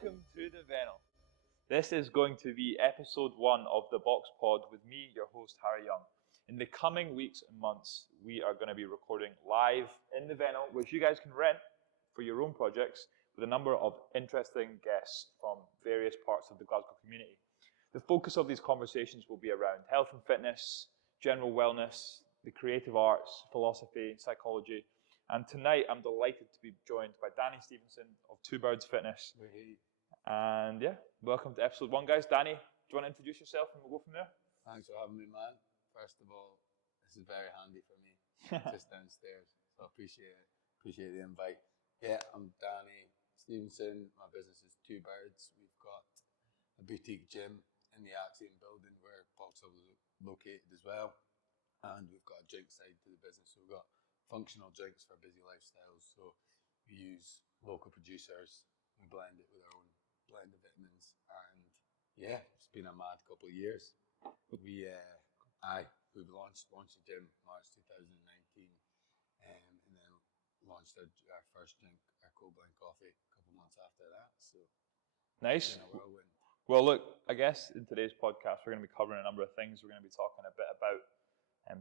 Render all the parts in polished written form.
welcome to the Venal. This is going to be episode 1 of the Box Pod with me, your host Harry Young. In the coming weeks and months, we are going to be recording live in the Venal, which you guys can rent for your own projects, with a number of interesting guests from various parts of the Glasgow community. The focus of these conversations will be around health and fitness, general wellness, the creative arts, philosophy, psychology. And tonight I'm delighted to be joined by Daniel Stevenson of Two Birds Fitness. And yeah, welcome to episode 1, guys. Danny, do you want to introduce yourself and we'll go from there? Thanks for having me, man. First of all, this is very handy for me, just downstairs. So I appreciate it. Appreciate the invite. Yeah, I'm Danny Stevenson. My business is Two Birds. We've got a boutique gym in the Axiom building where Vauxhall is located as well. And we've got a drink side to the business. So we've got functional drinks for busy lifestyles. So we use local producers. We blend it with our own blend of vitamins. And yeah, it's been a mad couple of years. We've launched the gym March 2019, and then launched our first drink, our cold blend coffee, a couple of months after that. So nice. Well, look, I guess in today's podcast we're going to be covering a number of things. We're going to be talking a bit about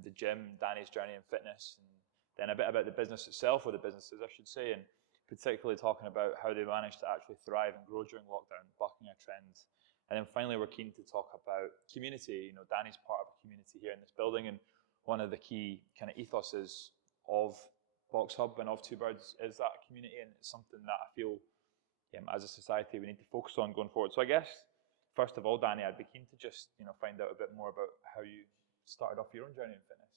the gym, Danny's journey in fitness, and then a bit about the business itself, or the businesses I should say, and particularly talking about how they managed to actually thrive and grow during lockdown, bucking a trend. And then finally, we're keen to talk about community. You know, Danny's part of a community here in this building, and one of the key kind of ethoses of Box Hub and of Two Birds is that community, and it's something that I feel as a society we need to focus on going forward. So I guess, first of all, Danny, I'd be keen to just find out a bit more about how you started off your own journey in fitness.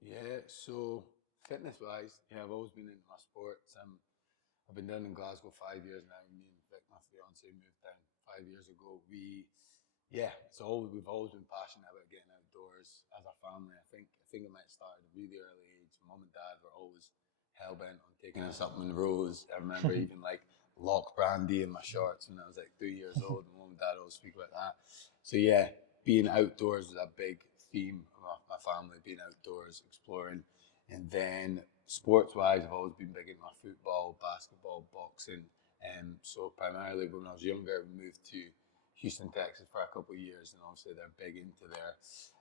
Yeah, so fitness-wise, I've always been into my sports. I've been down in Glasgow 5 years now. Me and Vic, my fiance, moved down 5 years ago. We've always been passionate about getting outdoors as a family. I think it might have started at a really early age. Mum and Dad were always hell-bent on taking us up Monroe's. I remember even like lock brandy in my shorts when I was like 3 years old. Mum and Dad always speak about that. So yeah, being outdoors was a big theme of my family, being outdoors, exploring. And then sports-wise, I've always been big into my football, basketball, boxing. So primarily when I was younger, we moved to Houston, Texas for a couple of years, and obviously they're big into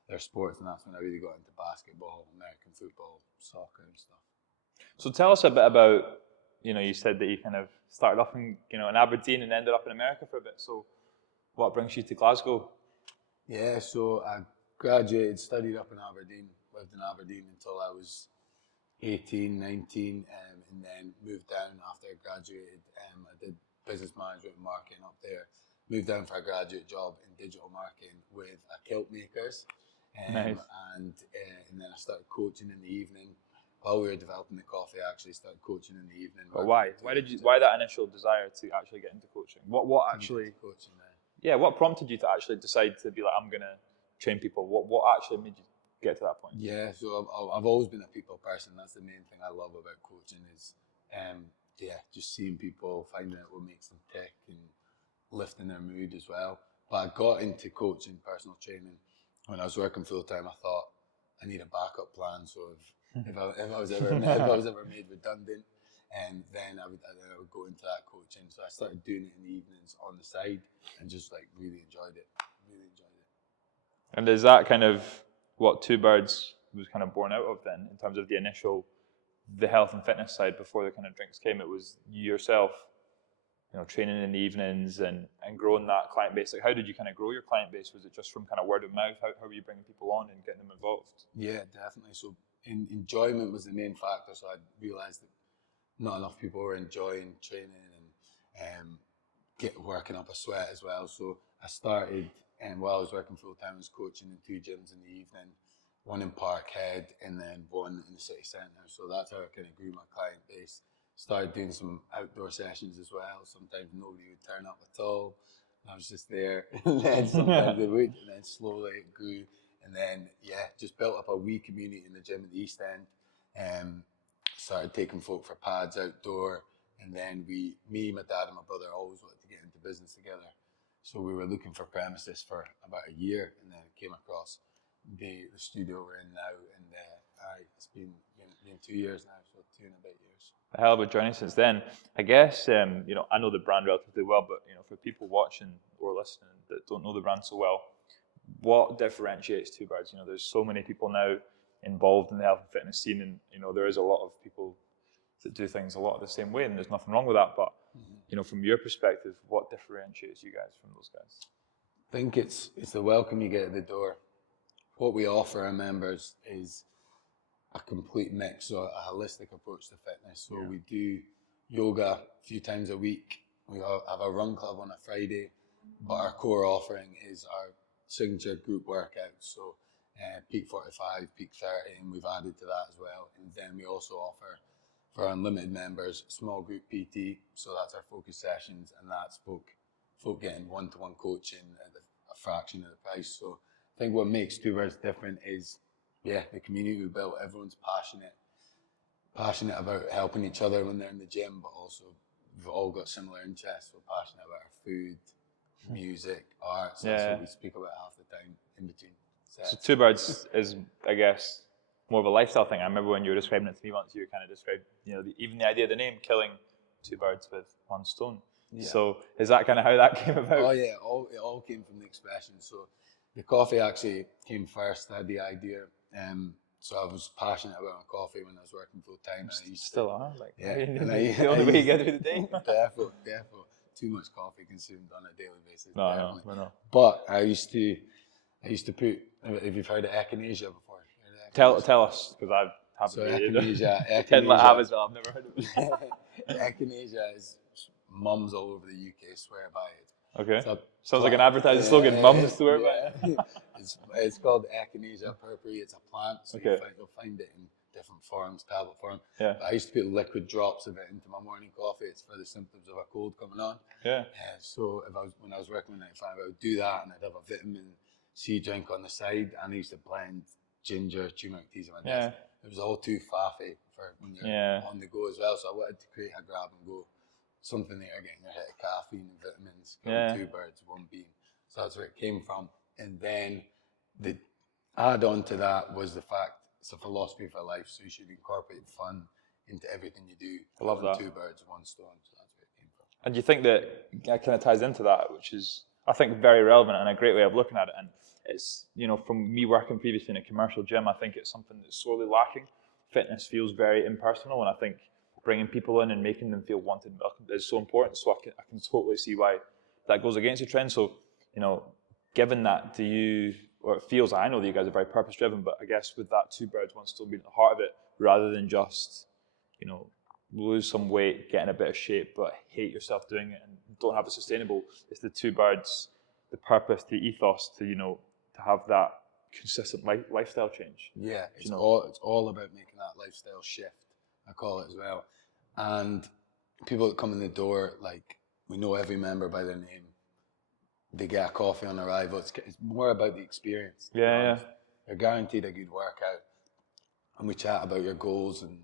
their sports, and that's when I really got into basketball, American football, soccer and stuff. So tell us a bit about, you said that you kind of started off in Aberdeen and ended up in America for a bit. So what brings you to Glasgow? Yeah, so I graduated, studied up in Aberdeen, lived in Aberdeen until I was 18, 19, and then moved down after I graduated. I did business management and marketing up there. Moved down for a graduate job in digital marketing with kilt makers. Nice. And then I started coaching in the evening. While we were developing the coffee, I actually started coaching in the evening. But why? Why that initial desire to actually get into coaching? What actually? Coaching there. Yeah, what prompted you to actually decide to be like, I'm gonna train people? What actually made you get to that point? Yeah, so I've always been a people person. That's the main thing I love about coaching is, just seeing people, finding out what makes them tick and lifting their mood as well. But I got into coaching, personal training, when I was working full time. I thought I need a backup plan. So if I was ever made redundant, and then I would go into that coaching. So I started doing it in the evenings on the side, and just like really enjoyed it. And is that kind of what Two Birds was kind of born out of then, in terms of the health and fitness side before the kind of drinks came? It was you yourself, training in the evenings and growing that client base. Like, how did you kind of grow your client base? Was it just from kind of word of mouth? How were you bringing people on and getting them involved? Yeah, definitely. So enjoyment was the main factor. So I realised that not enough people were enjoying training and working up a sweat as well. So I started, and while I was working full time, I was coaching in 2 gyms in the evening, one in Parkhead and then one in the city centre. So that's how I kind of grew my client base. Started doing some outdoor sessions as well. Sometimes nobody would turn up at all. I was just there. And then sometimes they would, and then slowly it grew. And then, just built up a wee community in the gym at the East End. Started taking folk for pads outdoor. And then me, my dad and my brother always wanted to get into business together. So we were looking for premises for about a year, and then came across the studio we're in now. And it's been 2 years now, so 2 and a bit years. a hell of a journey since then. I guess you know, I know the brand relatively well, but you know, for people watching or listening that don't know the brand so well, what differentiates Two Birds? You know, there's so many people now involved in the health and fitness scene, and you know, there is a lot of people that do things a lot of the same way, and there's nothing wrong with that. But you know, from your perspective, what differentiates you guys from those guys? I think it's the welcome you get at the door. What we offer our members is a complete mix, so a holistic approach to fitness. So we do yoga a few times a week. We have a run club on a Friday, but our core offering is our signature group workouts. So peak 45, peak 30, and we've added to that as well. And then we also offer for our unlimited members small group PT. So that's our focus sessions, and that's folk getting one-to-one coaching at a fraction of the price. So I think what makes Two Birds different is, the community we built. Everyone's passionate about helping each other when they're in the gym, but also we've all got similar interests. We're passionate about our food, music, arts. That's what we speak about half the time in between sets. So Two Birds is, I guess, more of a lifestyle thing. I remember when you were describing it to me once, you kind of described, you know, even the idea of the name, killing two birds with one stone. Yeah. So is that kind of how that came about? Oh yeah, it all came from the expression. So the coffee actually came first. I had the idea. So I was passionate about coffee when I was working full time. Still are, like, and the only way you get through the day. Definitely. Too much coffee consumed on a daily basis. No. But I used to put. If you've heard of echinacea before, tell us, because I haven't. So echinacea, I've never heard of it. Echinacea is mums all over the UK swear by it. Okay. Sounds like an advertising slogan. Mums swear by it. It's called Echinacea purpurea. It's a plant, so you'll find it in different forms, tablet form. Yeah. But I used to put liquid drops of it into my morning coffee. It's for the symptoms of a cold coming on. Yeah. So when I was working with 95, I would do that, and I'd have a vitamin C drink on the side, and I used to blend ginger, turmeric teas in my desk. It was all too faffy for when you're on the go as well. So I wanted to create a grab and go, something that you're getting a hit of caffeine and vitamins, two birds, one bean. So that's where it came from. And then the add-on to that was the fact it's a philosophy for life, so you should incorporate fun into everything you do. I love that. Two birds, one stone. So that's where it came from. And you think that kind of ties into that, which is, I think, very relevant and a great way of looking at it. And it's, you know, from me working previously in a commercial gym, I think it's something that's sorely lacking. Fitness feels very impersonal, and I think bringing people in and making them feel wanted and welcomed is so important. So I can totally see why that goes against the trend. So, you know, given that, it feels, I know that you guys are very purpose driven, but I guess with that two birds, one stone being at the heart of it, rather than just, you know, lose some weight, get in a bit of shape, but hate yourself doing it and don't have it sustainable, it's the two birds, the purpose, the ethos to, you know, to have that consistent lifestyle change. Yeah, it's all about making that lifestyle shift, I call it as well. And people that come in the door, like, we know every member by their name. They get a coffee on arrival. It's more about the experience. Yeah. You're guaranteed a good workout. And we chat about your goals, and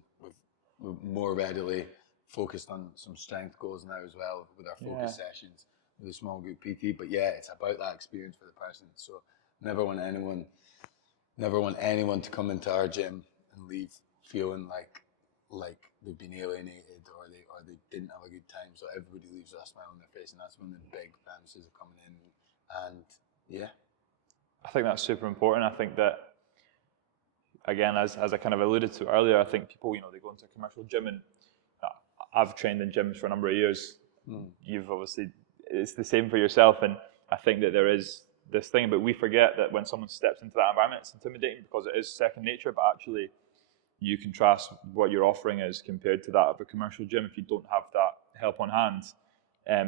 we're more readily focused on some strength goals now as well with our focus sessions with a small group PT. But it's about that experience for the person. So never want anyone to come into our gym and leave feeling like they've been alienated or they didn't have a good time. So everybody leaves with a smile on their face, and that's when the big premises are coming in. And I think that's super important. I think that, again, as I kind of alluded to earlier, I think people, you know, they go into a commercial gym, and I've trained in gyms for a number of years. You've obviously, it's the same for yourself, and I think that there is this thing, but we forget that when someone steps into that environment, it's intimidating because it is second nature, but actually you contrast what you're offering is compared to that of a commercial gym. If you don't have that help on hand,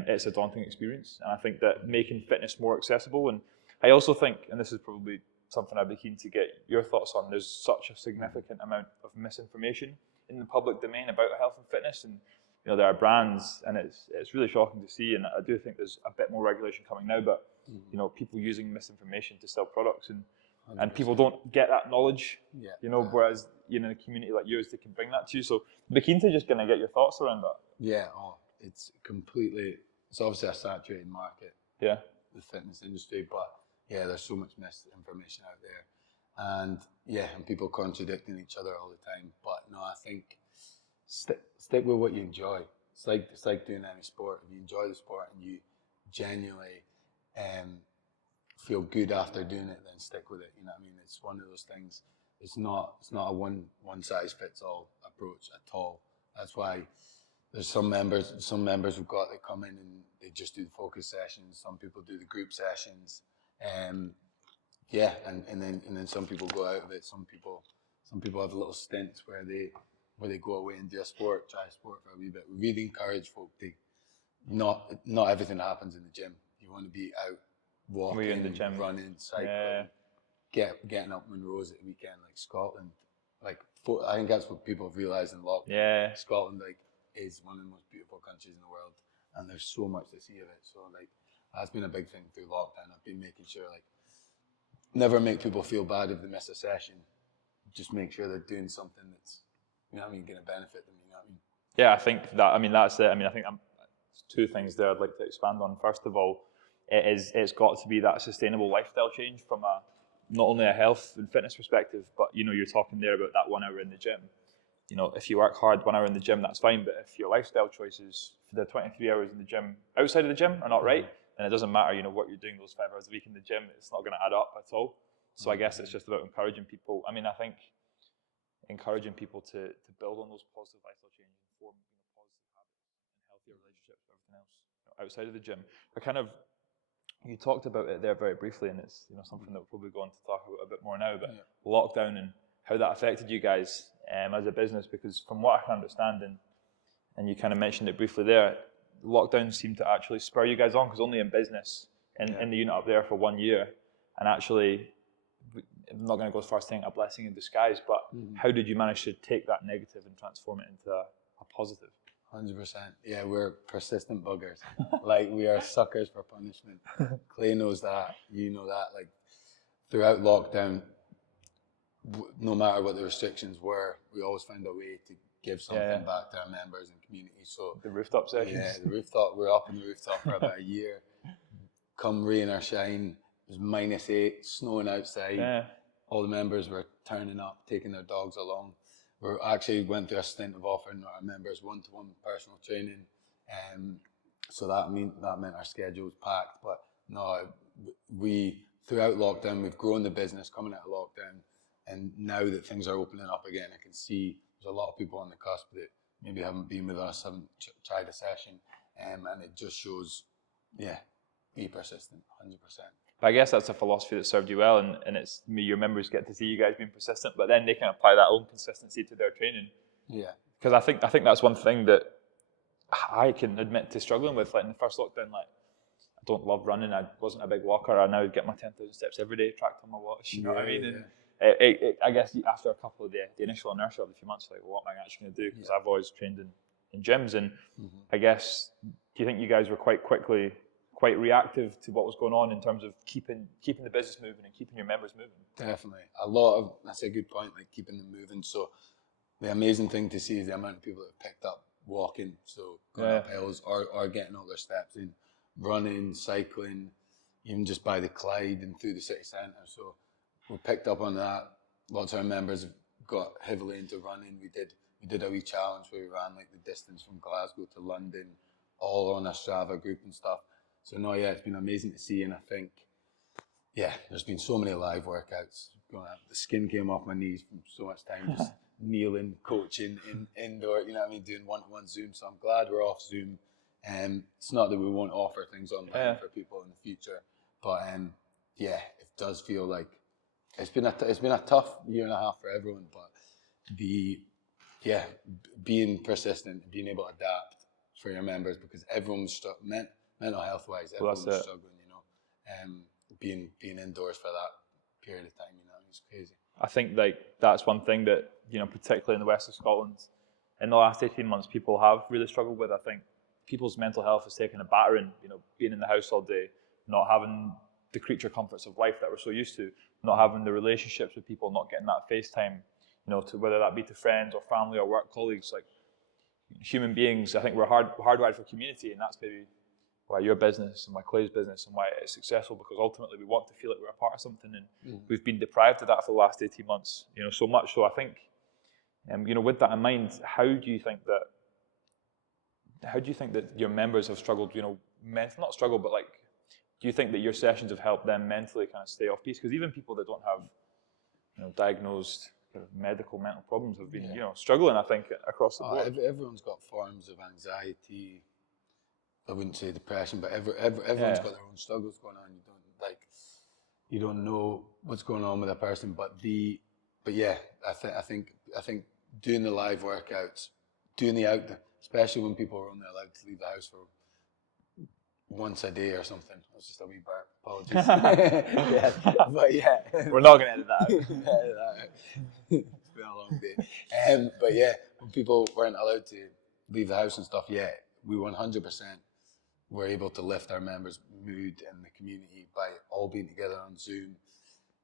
it's a daunting experience. And I think that making fitness more accessible, and I also think, and this is probably something I'd be keen to get your thoughts on, there's such a significant amount of misinformation in the public domain about health and fitness, and you know, there are brands, and it's really shocking to see, and I do think there's a bit more regulation coming now, but you know, people using misinformation to sell products, and people don't get that knowledge, you know, whereas, you know, in a community like yours, they can bring that to you. So I'd be keen to just kind of get your thoughts around that. It's obviously a saturated market, the fitness industry, but there's so much misinformation out there, and people contradicting each other all the time. But no, I think stick with what you enjoy. It's like doing any sport. If you enjoy the sport and you genuinely feel good after doing it, then stick with it. You know what I mean? It's one of those things. It's not a one size fits all approach at all. That's why there's some members we've got that come in and they just do the focus sessions. Some people do the group sessions. Yeah, and then some people go out of it. Some people have little stints where they go away and do a sport, try a sport for a wee bit. We really encourage folk to not everything happens in the gym. You want to be out walking, in the gym, running, cycling, getting up Monroe's at the weekend, like Scotland. Like I think that's what people have realised in lockdown. Yeah, Scotland is one of the most beautiful countries in the world, and there's so much to see of it. So that's been a big thing through lockdown. I've been making sure never make people feel bad if they miss a session. Just make sure they're doing something that's, you know what I mean, going to benefit them. You know what I mean? Yeah, I think that. I mean, that's it. I mean, I think two things there I'd like to expand on. First of all, it's got to be that sustainable lifestyle change from not only a health and fitness perspective, but you're talking there about that 1 hour in the gym. If you work hard 1 hour in the gym, that's fine. But if your lifestyle choices for the 23 hours in the gym outside of the gym are not right, then it doesn't matter, what you're doing those 5 hours a week in the gym. It's not going to add up at all. So I guess it's just about encouraging people. I mean, I think encouraging people to build on those positive lifestyle changes and form positive habits and healthier relationships with everything else outside of the gym. You talked about it there very briefly, and it's something that we'll probably go on to talk about a bit more now. But lockdown and how that affected you guys as a business, because from what I can understand, and you kind of mentioned it briefly there, lockdown seemed to actually spur you guys on, because only in business in the unit up there for 1 year, and actually, I'm not going to go as far as saying a blessing in disguise, but how did you manage to take that negative and transform it into a positive? 100%. Yeah, we're persistent buggers. We are suckers for punishment. Clay knows that. You know that. Throughout lockdown, no matter what the restrictions were, we always found a way to give something back to our members and community. So the rooftop sessions. Yeah, the rooftop. We're up on the rooftop for about a year. Come rain or shine, it was -8, snowing outside. Yeah. All the members were turning up, taking their dogs along. We actually went through a stint of offering our members one-to-one personal training, so that meant our schedule was packed. But no, throughout lockdown, we've grown the business coming out of lockdown, and now that things are opening up again, I can see there's a lot of people on the cusp that maybe haven't been with us, haven't tried a session, and it just shows, be persistent, 100%. But I guess that's a philosophy that served you well, and it's your members get to see you guys being persistent, but then they can apply that own consistency to their training. Yeah. Because I think that's one thing that I can admit to struggling with. In the first lockdown, I don't love running. I wasn't a big walker. I now get my 10,000 steps every day, tracked on my watch. You know what I mean? Yeah. And I guess after a couple of the initial inertia of a few months, what am I actually going to do? Because I've always trained in gyms, and I guess, do you think you guys were quite reactive to what was going on in terms of keeping the business moving and keeping your members moving? Definitely. That's a good point, keeping them moving. So the amazing thing to see is the amount of people that have picked up walking, so going up hills or getting all their steps in, running, cycling, even just by the Clyde and through the city centre. So we picked up on that. Lots of our members have got heavily into running. We did a wee challenge where we ran the distance from Glasgow to London, all on a Strava group and stuff. So it's been amazing to see, and I think, there's been so many live workouts going up. The skin came off my knees from so much time just kneeling, coaching indoor, doing one-to-one Zoom. So I'm glad we're off Zoom. It's not that we won't offer things online for people in the future, but it does feel like it's been a tough year and a half for everyone. But being persistent, being able to adapt for your members, because everyone's mental health wise, everyone's struggling, being indoors for that period of time, it's crazy. I think that's one thing that, particularly in the west of Scotland, in the last 18 months, people have really struggled with. I think people's mental health has taken a battering, being in the house all day, not having the creature comforts of life that we're so used to, not having the relationships with people, not getting that FaceTime, to whether that be to friends or family or work colleagues. Human beings, I think we're hardwired for community, and that's maybe why your business and why Clay's business and why it's successful, because ultimately we want to feel like we're a part of something, and we've been deprived of that for the last 18 months, so much. So I think With that in mind, how do you think that your members have struggled? Not struggled, but like, do you think that your sessions have helped them mentally kind of stay off piece? Because even people that don't have, diagnosed medical mental problems have been, struggling. I think across the board. Everyone's got forms of anxiety. I wouldn't say depression, but everyone's got their own struggles going on. You don't know what's going on with a person, but yeah, I think doing the live workouts, doing the outdoor, especially when people are only allowed to leave the house for once a day or something. That's just a wee burp. Apologies. But yeah, we're not gonna edit that out. It's been a long day. But yeah, when people weren't allowed to leave the house and stuff, we 100% were able to lift our members' mood in the community by all being together on Zoom,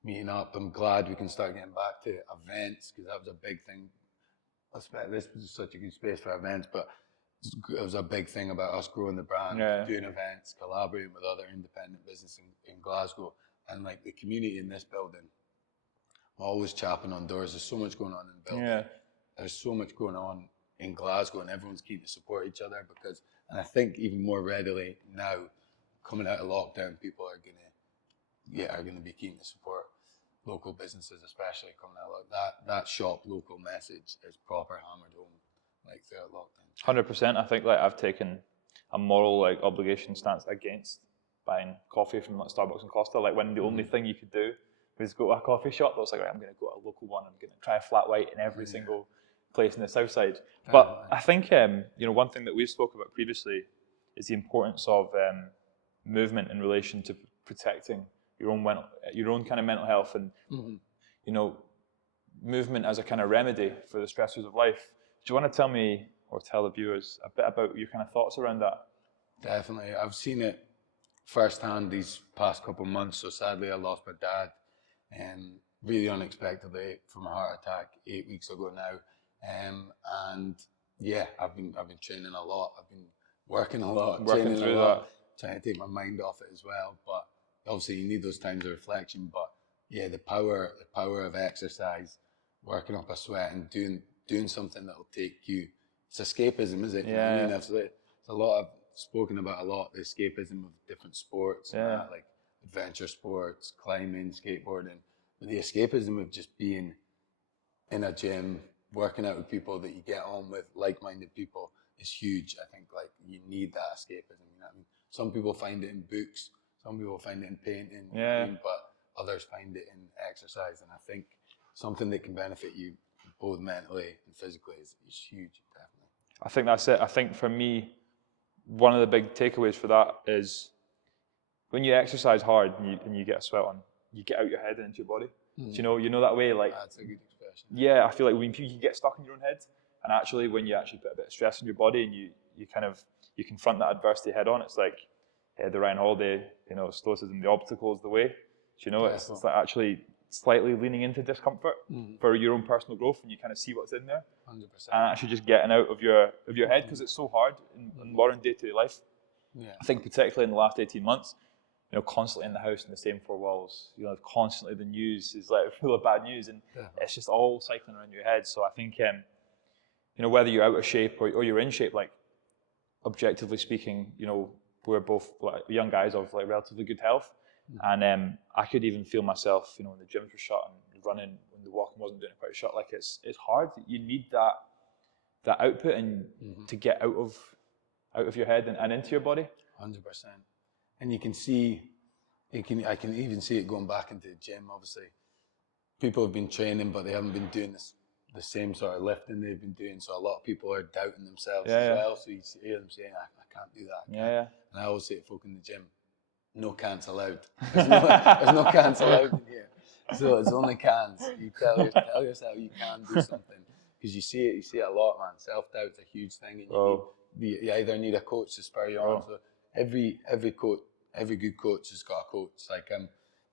meeting up. I'm glad we can start getting back to events, because that was a big thing. This was such a good space for events, but it was a big thing about us growing the brand, doing events, collaborating with other independent businesses in Glasgow, and like the community in this building, always chapping on doors. There's so much going on in the building. Yeah. There's so much going on in Glasgow, and everyone's keen to support each other and I think even more readily now, coming out of lockdown, people are gonna be keen to support local businesses, especially coming out like that shop local message is proper hammered home like throughout lockdown. 100%. I think I've taken a moral obligation stance against buying coffee from Starbucks and Costa. When the only thing you could do was go to a coffee shop, I was like, I'm going to go to a local one. I'm going to try a flat white in every single place in the south side. But I think one thing that we've spoke about previously is the importance of movement in relation to protecting your own kind of mental health, and movement as a kind of remedy for the stressors of life. Do you want to tell me or tell the viewers a bit about your kind of thoughts around that? Definitely. I've seen it firsthand these past couple of months. So sadly, I lost my dad really unexpectedly from a heart attack 8 weeks ago now. And yeah, I've been training a lot. I've been working a lot, working through that, trying to take my mind off it as well. But obviously, you need those times of reflection. But yeah, the power of exercise, working up a sweat, and doing something that will take you. It's escapism, is it? Yeah. You know what I mean? It's a lot. I've spoken about a lot the escapism of different sports, like adventure sports, climbing, skateboarding. But the escapism of just being in a gym, working out with people that you get on with, like-minded people, is huge. I think you need that escapism. You know what I mean? Some people find it in books, some people find it in painting, you know what I mean? But others find it in exercise. And I think something that can benefit you both mentally and physically is huge, definitely. I think that's it. I think for me, one of the big takeaways for that is when you exercise hard and you get a sweat on, you get out your head and into your body. So, you know that way, that's a good expression. Yeah, I feel like when you get stuck in your own head, and actually when you actually put a bit of stress in your body and you confront that adversity head on, it's like the Ryan Holiday, stoicism, the obstacle is the way. It's like actually slightly leaning into discomfort for your own personal growth, and you kind of see what's in there. 100%. And actually just getting out of your head, because it's so hard in modern day-to-day life. Yeah. I think particularly in the last 18 months, constantly in the house in the same four walls, constantly the news is full of bad news, and it's just all cycling around your head. So I think, whether you're out of shape or you're in shape, objectively speaking, we're both young guys of relatively good health. And I could even feel myself, when the gyms were shut and running, when the walking wasn't doing it quite shut. It's hard. You need that output and to get out of your head and into your body. 100%. And you can see, I can even see it going back into the gym. Obviously, people have been training, but they haven't been doing the same sort of lifting they've been doing. So a lot of people are doubting themselves as well. So you hear them saying, I can't do that. Yeah. And I always say to folk in the gym, no cans allowed. There's no cans allowed in here. So it's only cans. You tell yourself you can do something, because you see it a lot, man. Self-doubt's a huge thing, and you either need a coach to spur you on. So every good coach has got a coach.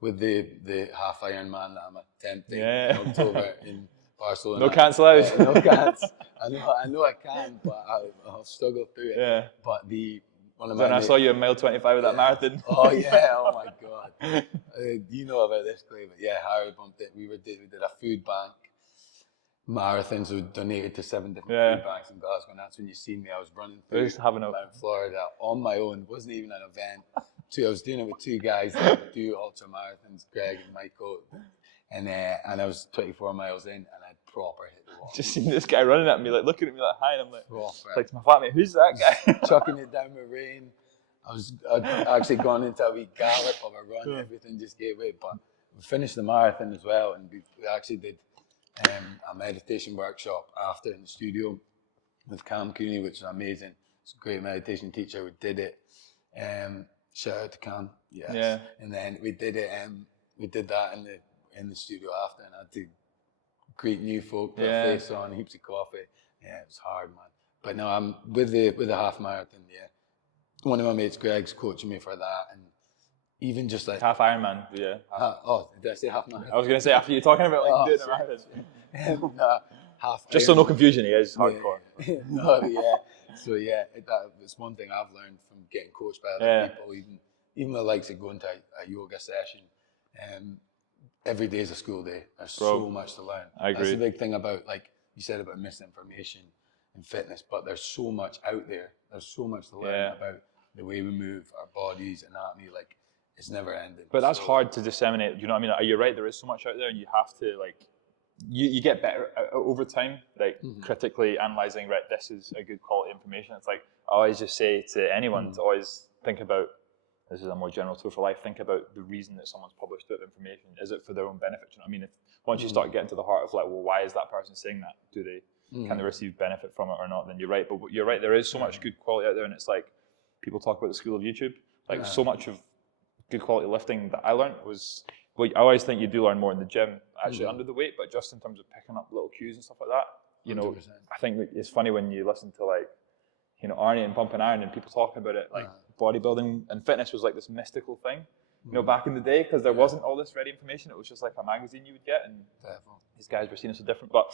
With the half Ironman that I'm attempting in October in Barcelona. No cans allowed. No cans. I know I can, but I'll struggle through it. Yeah. But when I saw you in mile 25 with that marathon. Oh yeah! Oh my God! You know about this, Clay, but yeah, Harry bumped it. We did a food bank. marathons we donated to 7 different food banks in Glasgow, and that's when you seen me. I was running through Mount Florida on my own. It wasn't even an event. I was doing it with 2 guys that do ultra marathons, Greg and Michael, and I was 24 miles in, and I proper hit the wall. Just seeing this guy running at me, like looking at me like hi, and I'm like to my flatmate, who's that guy? Chucking it down the rain. I'd actually gone into a wee gallop of a run. Everything just gave way, but we finished the marathon as well, and we actually did a meditation workshop after in the studio with Cam Cooney, which is amazing. It's a great meditation teacher. We did it. Shout out to Cam. Yes. Yeah. And then we did it. We did that in the studio after, and I had to greet new folk, put a face on, heaps of coffee. Yeah, it was hard, man. But no, I'm with the half marathon. Yeah, one of my mates, Greg's, coaching me for that, and even just like half Ironman. Yeah. Did I say half marathon? I was gonna say after you talking about like doing the marathon. Half. Just so no confusion, he is hardcore. No, yeah. So yeah, it's one thing I've learned from getting coached by other people, even the likes of going to a yoga session. Every day is a school day. There's so much to learn. I agree. That's the big thing about, like you said, about misinformation in fitness, but there's so much out there. There's so much to learn about the way we move, our bodies, anatomy, like it's never ending. But that's hard to disseminate, you know what I mean? You're right, there is so much out there, and you have to like, you get better over time, like critically analysing, right, this is a good quality information. It's like, I always just say to anyone to always think about, this is a more general tool for life, think about the reason that someone's published that information. Is it for their own benefit? You know what I mean? Once you start getting to the heart of like, well, why is that person saying that? Can they receive benefit from it or not? Then you're right. But you're right, there is so much good quality out there, and it's like, people talk about the school of YouTube. Like so much of good quality lifting that I learned was, well, I always think you do learn more in the gym, actually under the weight, but just in terms of picking up little cues and stuff like that. You know, 100%. I think it's funny when you listen to like, you know, Arnie and Pumping Iron and people talking about it, like bodybuilding and fitness was like this mystical thing, you know, back in the day, because there wasn't all this ready information. It was just like a magazine you would get, and these guys were seeing it so different. But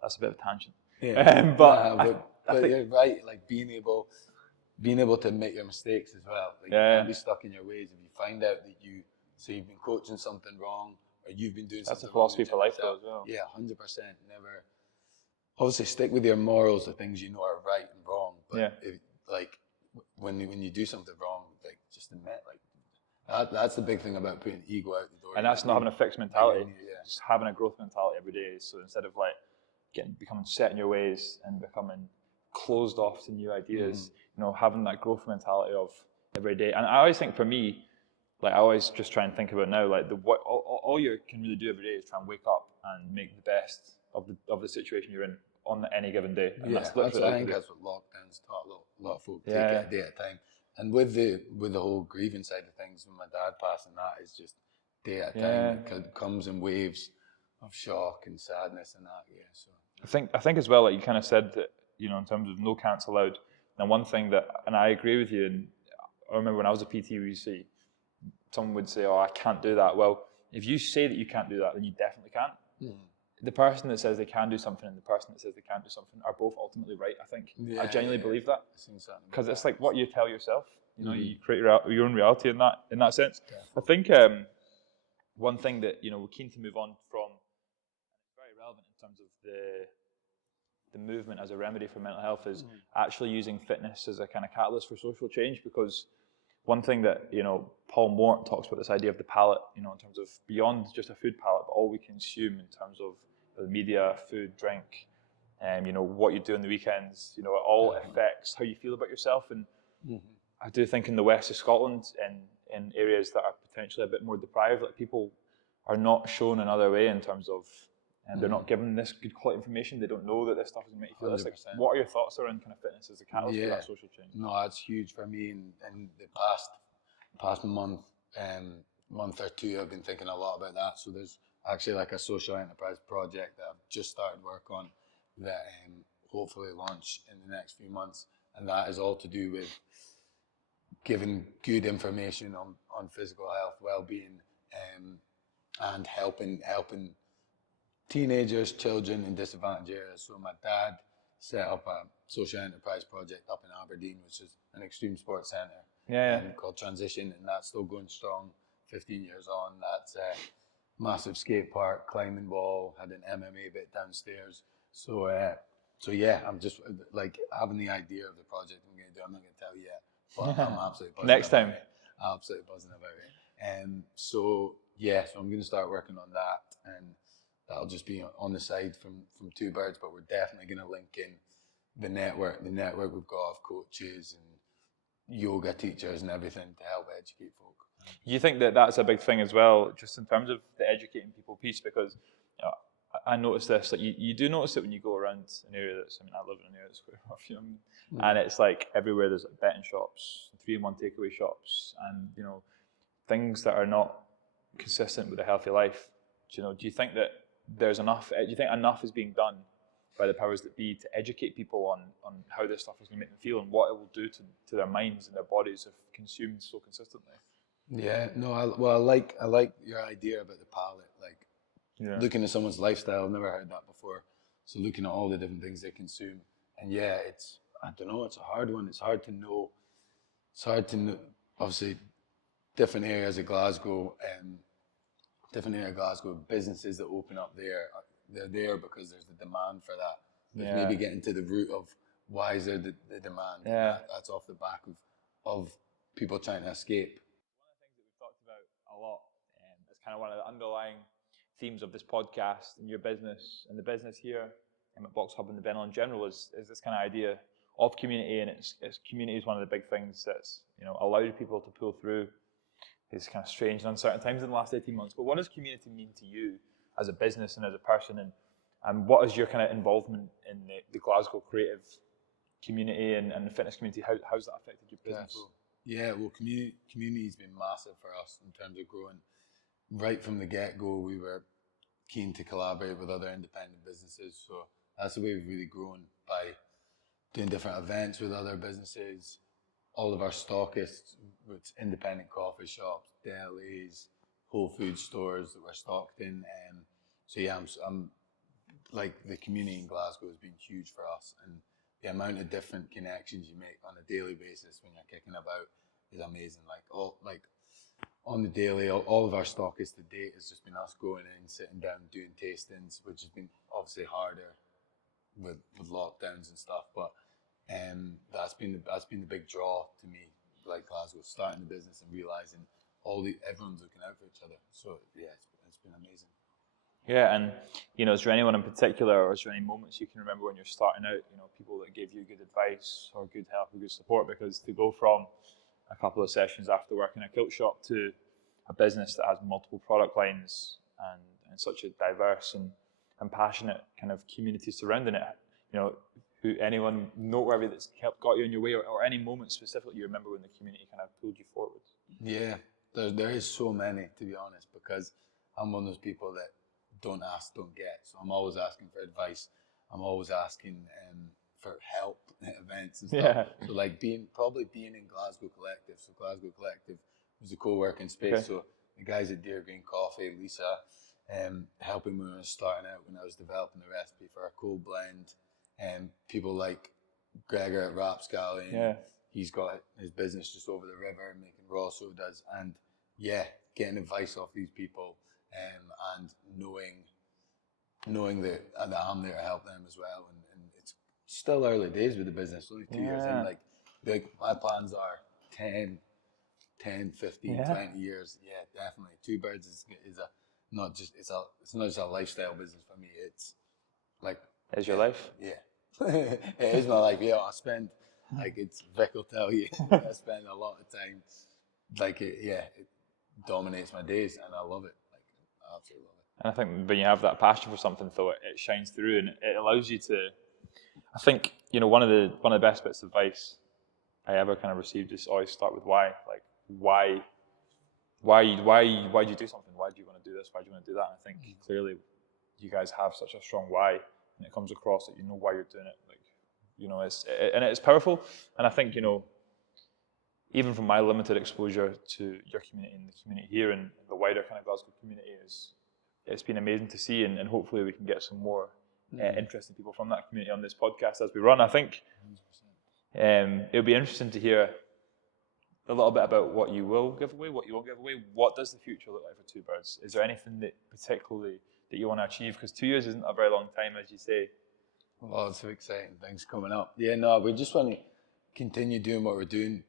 that's a bit of a tangent. Yeah. But you're right, like being able to make your mistakes as well. Like you can't be stuck in your ways. If you find out that you've been coaching something wrong, or you've been doing something wrong. That's a philosophy for life though as well. Yeah, 100%. Never. Obviously, stick with your morals, the things you know are right and wrong. But when you do something wrong, like just admit, like that's the big thing about putting ego out the door. And that's not having a fixed mentality. Just having a growth mentality every day. So instead of like becoming set in your ways and becoming closed off to new ideas, you know, having that growth mentality of every day. And I always think for me, like I always just try and think about now, like all you can really do every day is try and wake up and make the best of the situation you're in on any given day. And that's what I think that's what lockdowns taught a lot of folk, take it a day at a time. And with the whole grieving side of things, when my dad passing, that is just day at a time. It comes in waves of shock and sadness and that. Yeah. So I think as well, like you kind of said that, you know, in terms of no cants allowed. And one thing that, and I agree with you, and I remember when I was a PT, we see someone would say, "Oh, I can't do that." Well, if you say that you can't do that, then you definitely can't. The person that says they can do something and the person that says they can't do something are both ultimately right, I think. I genuinely believe that. Because it's like what you tell yourself. You know, you create your own reality in that sense. Definitely. I think one thing that, you know, we're keen to move on from, very relevant in terms of the movement as a remedy for mental health, is actually using fitness as a kind of catalyst for social change. Because one thing that, you know, Paul Mort talks about, this idea of the palate, you know, in terms of beyond just a food palate, but all we consume in terms of the media, food, drink, and, you know, what you do on the weekends, you know, it all affects how you feel about yourself. And I do think in the west of Scotland, in areas that are potentially a bit more deprived, like people are not shown another way in terms of, and they're not given this good quality information. They don't know that this stuff is going to make you feel this. Like, what are your thoughts around kind of fitness as a catalyst for that social change? No, that's huge for me. In the past month or two, I've been thinking a lot about that. So there's actually like a social enterprise project that I've just started work on that hopefully launch in the next few months. And that is all to do with giving good information on physical health, well-being, and helping teenagers, children in disadvantaged areas. So my dad set up a social enterprise project up in Aberdeen, which is an extreme sports centre called Transition, and that's still going strong 15 years on. That's massive skate park, climbing wall, had an MMA bit downstairs. So yeah, I'm just like having the idea of the project I'm going to do. I'm not going to tell you yet, but I'm absolutely buzzing Next about time. it. Absolutely buzzing about it. So yeah, so I'm going to start working on that, and that'll just be on the side from Two Birds. But we're definitely going to link in the network we've got of coaches and yoga teachers and everything to help educate folk. Do you think that that's a big thing as well, just in terms of the educating people piece? Because I noticed this, like you do notice it when you go around an area I live in an area that's quite rough, you know, and it's like everywhere there's like betting shops, 3-in-1 takeaway shops, and things that are not consistent with a healthy life. Do you think that there's enough? Do you think enough is being done by the powers that be to educate people on how this stuff is going to make them feel and what it will do to their minds and their bodies if consumed so consistently? Yeah, no, I like your idea about the palette, like looking at someone's lifestyle. I've never heard that before. So looking at all the different things they consume, and yeah, I don't know, it's a hard one. It's hard to know. Obviously, different areas of Glasgow, businesses that open up there, they're there because there's the demand for that. But maybe getting to the root of why is there the demand. Yeah, that's off the back of people trying to escape. Talked about a lot. It's kind of one of the underlying themes of this podcast and your business and the business here at Box Hub and the Benel in general is this kind of idea of community, and it's community is one of the big things that's allowed people to pull through these kind of strange and uncertain times in the last 18 months. But what does community mean to you as a business and as a person, and what is your kind of involvement in the Glasgow creative community and the fitness community? How's that affected your business? Yeah, well, community's been massive for us in terms of growing. Right from the get-go, we were keen to collaborate with other independent businesses. So that's the way we've really grown, by doing different events with other businesses. All of our stockists, with independent coffee shops, delis, Whole Food stores that we're stocked in. So yeah, I'm like, the community in Glasgow has been huge for us, and the amount of different connections you make on a daily basis when you're kicking about is amazing. Like on the daily, all of our stockists to date has just been us going in, sitting down, doing tastings, which has been obviously harder with lockdowns and stuff. But that's been the big draw to me, like Glasgow, starting the business and realizing everyone's looking out for each other. So yeah, it's been amazing. Yeah, and is there anyone in particular, or is there any moments you can remember when you're starting out? People that gave you good advice or good help or good support? Because to go from a couple of sessions after work in a kilt shop to a business that has multiple product lines and such a diverse and passionate kind of community surrounding it, anyone noteworthy that's got you on your way, or any moment specifically you remember when the community kind of pulled you forward? Yeah, there is so many, to be honest, because I'm one of those people that don't ask, don't get. So I'm always asking for advice. I'm always asking for help at events and stuff. Yeah. So like being in Glasgow Collective. So Glasgow Collective was a co-working space. Okay. So the guys at Deer Green Coffee, Lisa, helping me when I was starting out, when I was developing the recipe for our cold blend. People like Gregor at Rapscally, he's got his business just over the river making raw sodas, and yeah, getting advice off these people, and knowing that I'm there to help them as well. And it's still early days with the business, only 2 years in. Like my plans are 10, 15, 20 years. Yeah, definitely. Two Birds is not just a lifestyle business for me. It's like, is your life? Yeah. It is my life. Yeah, I spend, like, Vic will tell you, I spend a lot of time, like, it dominates my days, and I love it. Like, I absolutely love it. And I think when you have that passion for something, though, it shines through, and it allows you to. I think one of the best bits of advice I ever kind of received is always start with why. Like, why do you do something? Why do you want to do this? Why do you want to do that? And I think clearly you guys have such a strong why, and it comes across that why you're doing it. Like, it's powerful. And I think even from my limited exposure to your community and the community here and the wider kind of Glasgow community, it's been amazing to see, and hopefully we can get some more interesting people from that community on this podcast as we run. I think it'll be interesting to hear a little bit about what you will give away, what you won't give away. What does the future look like for Two Birds? Is there anything that particularly that you want to achieve? Because 2 years isn't a very long time, as you say. Lots of exciting things coming up. Yeah, no, we just want to continue doing what we're doing,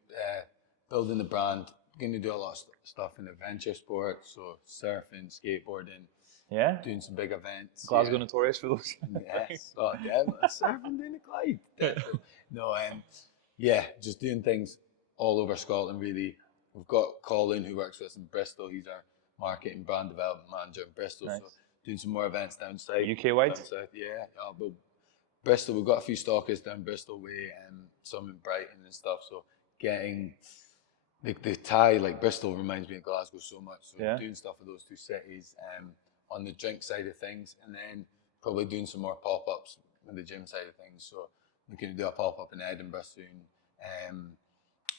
building the brand. We're going to do a lot of stuff in adventure sports, so surfing, skateboarding. Yeah. Doing some big events. Glasgow notorious for those. Yes. Oh, yeah. Surfing down the Clyde. Definitely. No, yeah, just doing things all over Scotland, really. We've got Colin, who works with us in Bristol. He's our marketing brand development manager in Bristol. Nice. So doing some more events down south. UK wide? Down south, yeah. But Bristol, we've got a few stockists down Bristol way and some in Brighton and stuff. So getting the tie, like Bristol reminds me of Glasgow so much. So doing stuff with those two cities on the drink side of things, and then probably doing some more pop-ups on the gym side of things. So we're going to do a pop-up in Edinburgh soon,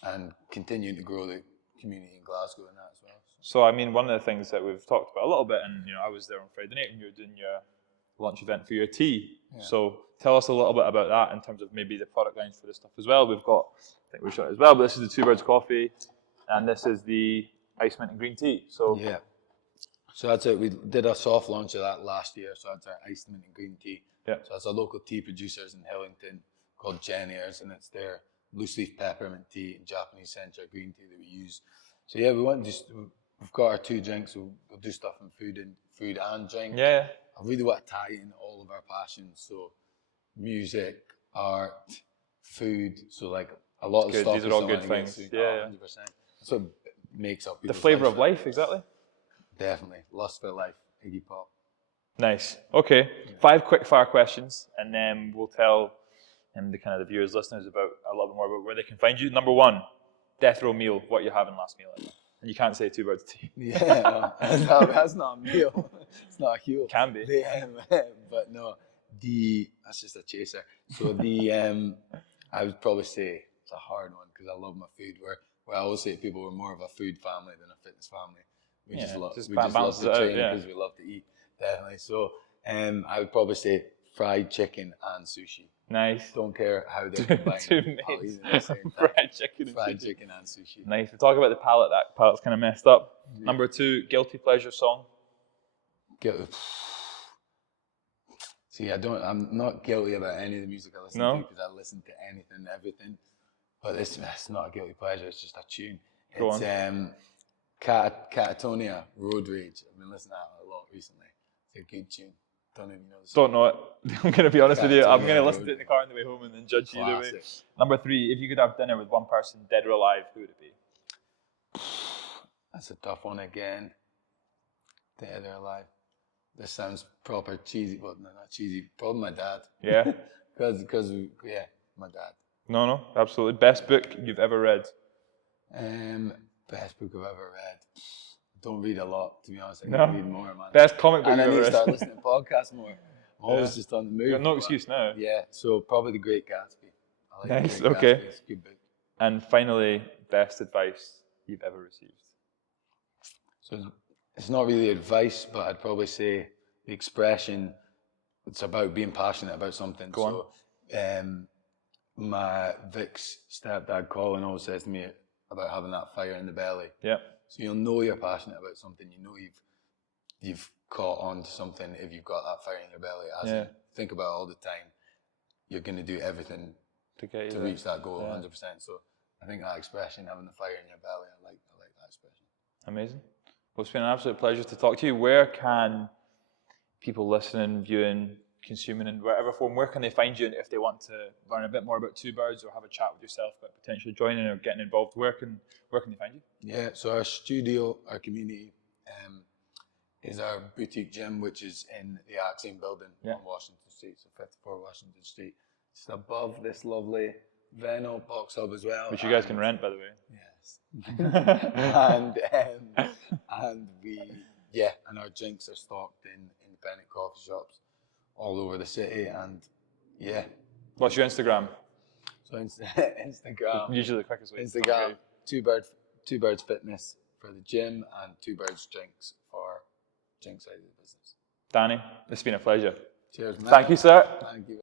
and continuing to grow the community in Glasgow and that as well. So, I mean, one of the things that we've talked about a little bit, and I was there on Friday night when you were doing your launch event for your tea. Yeah. So tell us a little bit about that in terms of maybe the product lines for this stuff as well. We've got, I think we've shot it as well, but this is the Two Birds coffee, and this is the ice mint and green tea. So yeah. So that's it. We did a soft launch of that last year. So that's our iced mint and green tea. Yeah. So it's a local tea producers in Hillington called Jenniers, and it's their loose leaf peppermint tea and Japanese sencha green tea that we use. So yeah, we've got our two drinks. We'll do stuff in food and drink. Yeah. I really want to tie in all of our passions. So music, art, food. So like a lot of stuff. These are all good things. Yeah. 100%. That's what makes up the flavor of life, exactly. Definitely. Lust for life, Iggy Pop. Nice. Okay. 5 quick fire questions, and then we'll tell the viewers, listeners about a little bit more about where they can find you. Number 1, death row meal, what you're having last meal. And you can't say Two Birds tea. Yeah, no, that's not a meal. It's not a meal. Can be. But no, that's just a chaser. So I would probably say it's a hard one because I love my food. Where I always say people we're more of a food family than a fitness family. We just love to train because we love to eat, definitely. So I would probably say fried chicken and sushi. Nice. Don't care how they're combined. Fried chicken and sushi. Nice. We talk about the palate. That palate's kind of messed up. Yeah. Number 2, guilty pleasure song. See, I'm not guilty about any of the music I listen to because I listen to anything and everything. But it's not a guilty pleasure. It's just a tune. It's Catatonia, Road Rage. I've been listening to that a lot recently. It's a good tune. Don't even know the song. Don't know it. I'm going to be honest with you. I'm going to listen to it in the car on the way home and then judge you either way. Number 3, if you could have dinner with one person, dead or alive, who would it be? That's a tough one again. Dead or alive. This sounds proper cheesy. Well, no, not cheesy. Probably my dad. Yeah? Because my dad. No, absolutely. Best book you've ever read? Best book I've ever read. Don't read a lot, to be honest. I need to read more, man. Best comic book you've ever read. And I need to start read. listening to podcasts more. I'm always just on the move. You've got no excuse now. Yeah, so probably The Great Gatsby. I like nice, The Great okay. Gatsby. It's a good book. And finally, best advice you've ever received? So it's not really advice, but I'd probably say the expression, it's about being passionate about something. Go on. My Vic's stepdad Colin always says to me about having that fire in the belly. Yeah. So you'll know you're passionate about something. You know you've caught on to something if you've got that fire in your belly. As you think about it all the time, you're going to do everything to reach that goal 100%. So I think that expression, having the fire in your belly, I like that expression. Amazing. Well, it's been an absolute pleasure to talk to you. Where can people listening, viewing, consuming in whatever form, where can they find you if they want to learn a bit more about Two Birds or have a chat with yourself about potentially joining or getting involved? Where can they find you? Yeah, so our studio, our community, is our boutique gym, which is in the Axiom building on Washington Street, so 54 Washington Street. It's above this lovely Venno box hub as well. Which you guys can rent, by the way. Yes. and our drinks are stocked in independent coffee shops all over the city, and What's your Instagram? So Instagram. Usually the quickest way. Instagram, Two Birds Fitness for the gym and Two Birds Drinks for drink side of the business. Danny, it's been a pleasure. Cheers, man. Thank you, sir. Thank you.